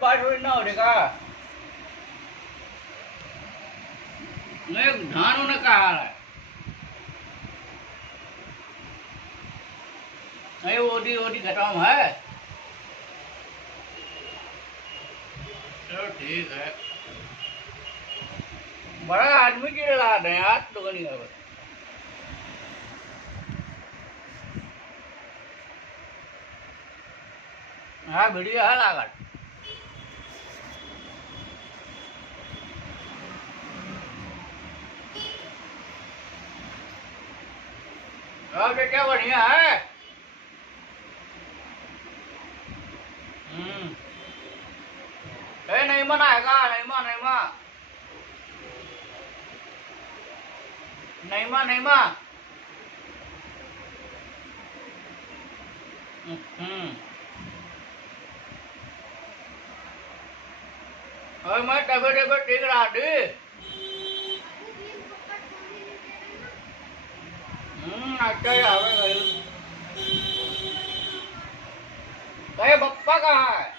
password ना हो देखा मैं धानु न कहा नहीं ओडी ओडी खत्म है चलो ठीक है बड़ा आदमी की लगा दे यार तो नहीं है हाँ वीडियो है लागत अब क्या बढ़िया है नहीं मनाएगा नहीं मा नहीं मा नहीं मा नहीं मा હવે मैं तबियत ठीक रहा दी अच्छा ही आवे गई बप्पा कहाँ है